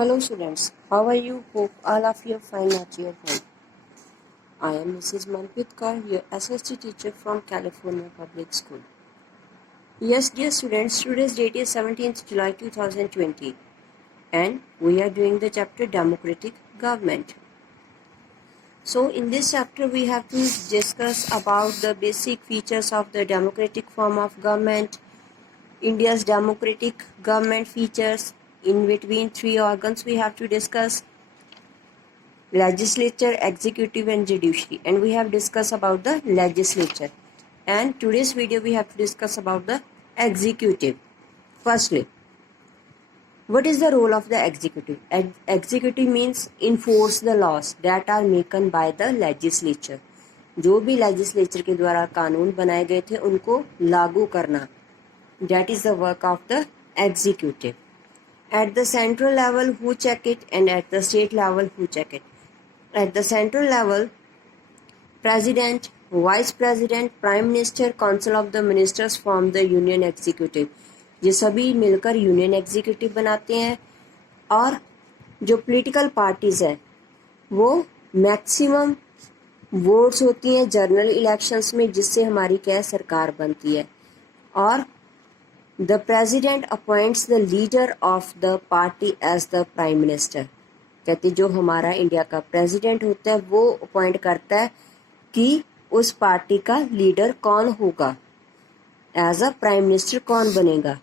Hello students, how are you? Hope all of you are fine at your home. I am Mrs. Manpreet Kaur, your SST teacher from California Public School. Yes, dear students, today's date is 17th July 2020 and we are doing the chapter Democratic Government. So in this chapter we have to discuss about the basic features of the democratic form of government, India's democratic government features. In between three organs we have to discuss legislature, executive and judiciary, and we have discussed about the legislature, and today's video we have to discuss about the executive. Firstly, what is the role of the executive? Executive means enforce the laws that are made by the legislature. जो भी legislature के द्वारा कानून बनाए गए थे उनको लागू करना, that is the work of the executive. At the central level who check it, and at the state level who check it. At the central level, President, Vice President, Prime Minister, Council of the Ministers form the Union Executive. ये सभी मिलकर union executive बनाते हैं और जो political parties हैं वो maximum votes होती हैं जनरल इलेक्शंस में, जिससे हमारी क्या सरकार बनती है. और the president appoints the leader of the party as the prime minister. कहते जो हमारा इंडिया का प्रेसिडेंट होता है वो अपॉइंट करता है कि उस पार्टी का लीडर कौन होगा, एज अ प्राइम मिनिस्टर कौन बनेगा.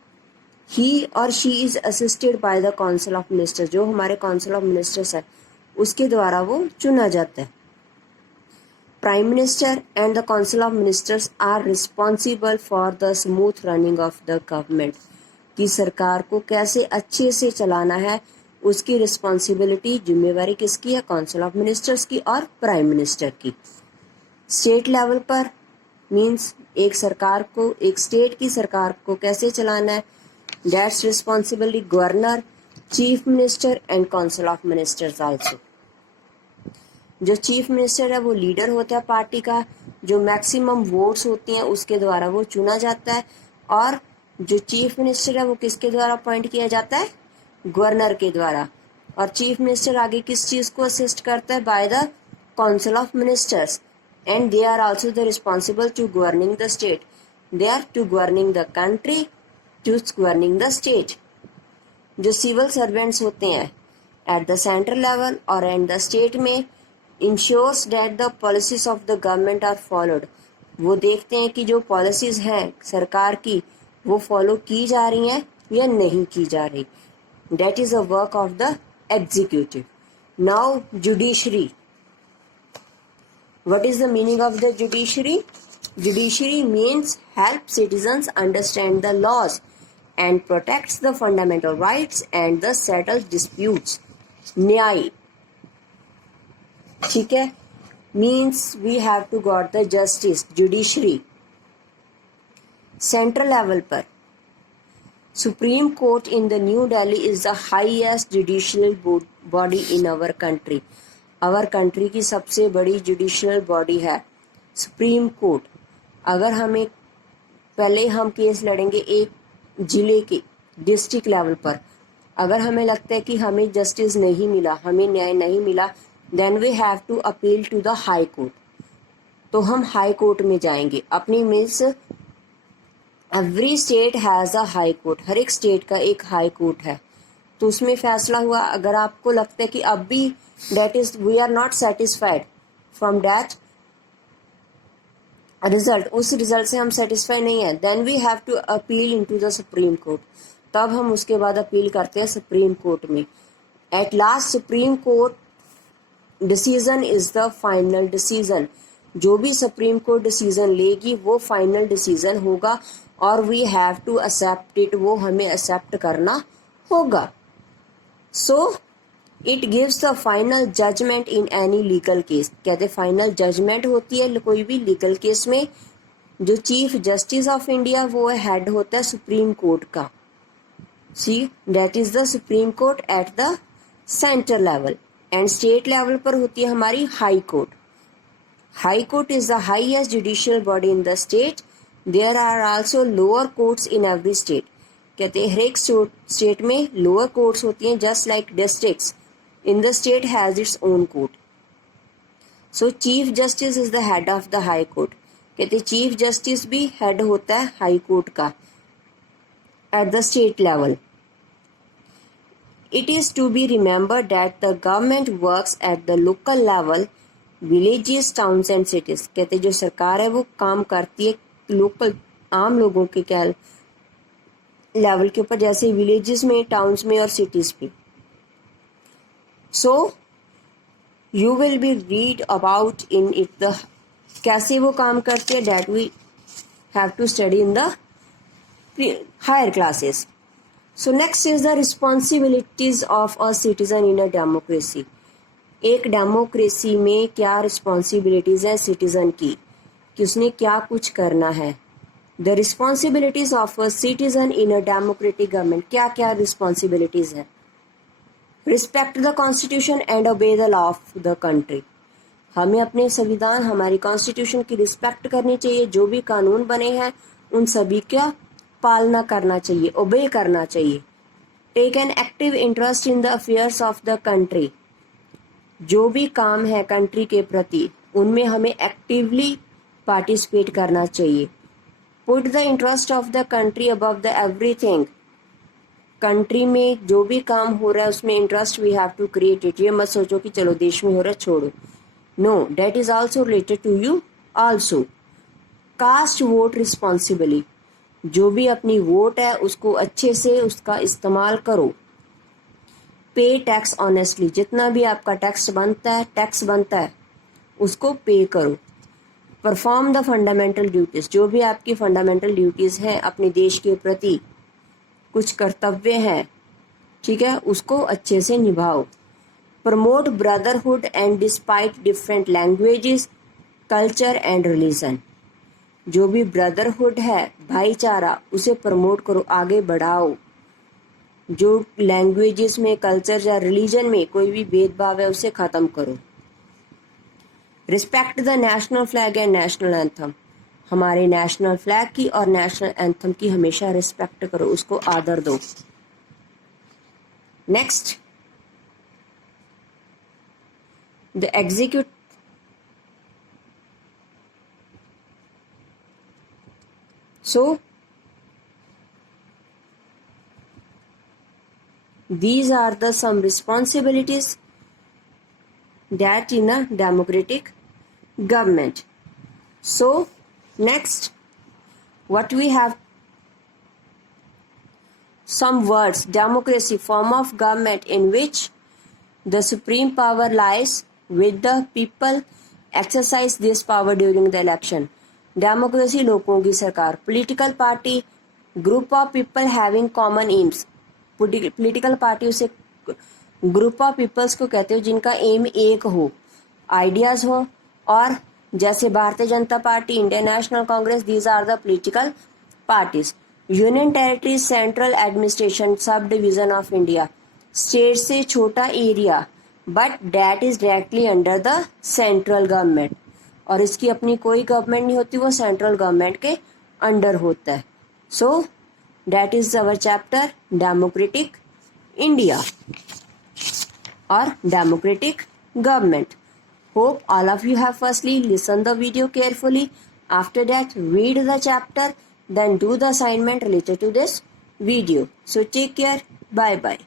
ही और she is assisted by the council of ministers. जो हमारे काउंसिल ऑफ मिनिस्टर्स है उसके द्वारा वो चुना जाता है. Prime minister and the council of ministers are responsible for the smooth running of the government. कि सरकार को कैसे अच्छे से चलाना है उसकी रिस्पॉन्सिबिलिटी, जिम्मेवारी किसकी है? काउंसिल ऑफ मिनिस्टर्स की और प्राइम मिनिस्टर की. स्टेट लेवल पर मीन्स एक सरकार को, एक स्टेट की सरकार को कैसे चलाना है, that's responsibility governor, chief minister and council of ministers also. जो चीफ मिनिस्टर है वो लीडर होता है पार्टी का, जो मैक्सिमम वोट्स होती हैं उसके द्वारा वो चुना जाता है. और जो चीफ मिनिस्टर है वो किसके द्वारा अपॉइंट किया जाता है? गवर्नर के द्वारा. और चीफ मिनिस्टर आगे किस चीज को असिस्ट करता है? By the council of ministers, and they are also the responsible to governing the state. They are to governing the country, to governing the state. जो सिविल सर्वेंट्स होते हैं एट द सेंट्रल लेवल और at the state में, ensures that the policies of the government are followed. वो देखते हैं कि जो पॉलिसीज हैं सरकार की वो फॉलो की जा रही हैं या नहीं की जा रही. That is the work of the executive. Now judiciary. What is the meaning of the judiciary? Judiciary means help citizens understand the laws and protects the fundamental rights and the settles disputes. न्याय, ठीक है, means we have to got the justice. Judiciary. Central level पर Supreme Court in the New Delhi is the highest judicial body in our country. Our country की सबसे बड़ी judicial body है Supreme Court. अगर हमें पहले हम केस लड़ेंगे एक जिले के डिस्ट्रिक्ट लेवल पर, अगर हमें लगता है कि हमें जस्टिस नहीं मिला, हमें न्याय नहीं मिला, then we have to appeal to the High Court. तो हम हाई कोर्ट में जाएंगे. अपनी means every state has a high court. हर एक स्टेट का एक हाई कोर्ट है. तो उसमें फैसला हुआ, अगर आपको लगता है कि अब भी that is we are not satisfied from that result, उस रिजल्ट से हम सेटिस्फाई नहीं है, then we have to appeal into the supreme court. तब हम उसके बाद अपील करते हैं सुप्रीम कोर्ट में. At last supreme court decision is the final decision. जो भी सुप्रीम कोर्ट डिसीजन लेगी वो फाइनल डिसीजन होगा और we have to accept it. वो हमें एक्सेप्ट करना होगा. So it gives the final judgement in any legal case. कहते फाइनल जजमेंट होती है कोई भी लीगल केस में. जो चीफ जस्टिस ऑफ इंडिया वो हेड होता है सुप्रीम कोर्ट का. See that is the supreme court at the centre level. And state level पर होती है हमारी high court. High Court is the highest judicial body in the state. There are also lower courts in every state. कहते हैं हर एक state में lower courts होती हैं just like districts in the state has its own court. So chief justice is the head of the high court. कहते हैं chief justice भी head होता है हाई कोर्ट का eight the state level. It is to be remembered that the government works at the local level, villages, towns and cities. कहते हैं जो सरकार है वो काम करती है लोकल आम लोगों के क्या लेवल के ऊपर, जैसे विलेजेस में, टाउन्स में और सिटीज में. So you will be read about in it the कैसे वो काम करते हैं. That we have to study in the higher classes. So next is the responsibilities of a citizen in a democracy. एक democracy में क्या responsibilities है citizen की कि उसने क्या कुछ करना है. The responsibilities of a citizen in a democratic government. क्या क्या रिस्पॉन्सिबिलिटीज है. Respect the constitution and obey the law of the country. हमें अपने संविधान, हमारी कॉन्स्टिट्यूशन की रिस्पेक्ट करनी चाहिए. जो भी कानून बने हैं उन सभी का पालना करना चाहिए, ओबे करना चाहिए. Take an active interest in the affairs of the country. जो भी काम है कंट्री के प्रति उनमें हमें एक्टिवली पार्टिसिपेट करना चाहिए. Put the interest of the country above the everything. Country में जो भी काम हो रहा है उसमें interest we have to create it. ये मत सोचो कि चलो देश में हो रहा है छोड़ो. No, that is also related to you also. Cast vote responsibly. जो भी अपनी वोट है उसको अच्छे से उसका इस्तेमाल करो. पे टैक्स ऑनेस्टली. जितना भी आपका टैक्स बनता है उसको पे करो. Perform the fundamental duties. जो भी आपकी फंडामेंटल ड्यूटीज हैं अपने देश के प्रति कुछ कर्तव्य हैं, ठीक है, उसको अच्छे से निभाओ. Promote brotherhood and despite different languages, culture and religion. जो भी ब्रदरहुड है, भाईचारा, उसे प्रमोट करो, आगे बढ़ाओ. जो लैंग्वेजेस में, कल्चर या रिलीजन में कोई भी भेदभाव है उसे खत्म करो. Respect the national flag and national anthem. हमारे नेशनल फ्लैग की और नेशनल एंथम की हमेशा रिस्पेक्ट करो, उसको आदर दो. Next, the execute. So these are the some responsibilities that in a democratic government. So next, what we have, some words. Democracy, form of government in which the supreme power lies with the people, exercise this power during the election. Democracy, लोगों की सरकार. Political party, group of people having common AIIMS. Political party उसे group of peoples को कहते हो जिनका M एक हो, आइडियाज हो. और जैसे Bharatiya Janata Party, Indian National Congress, these are the political parties. Union territory, central administration, subdivision of India. State से छोटा area but that is directly under the central government, और इसकी अपनी कोई गवर्नमेंट नहीं होती, वो सेंट्रल गवर्नमेंट के अंडर होता है. So that is our chapter democratic India और democratic government. Hope all of you have firstly listened the video carefully. After that, read the chapter, then do the assignment related to this video. So take care. Bye bye.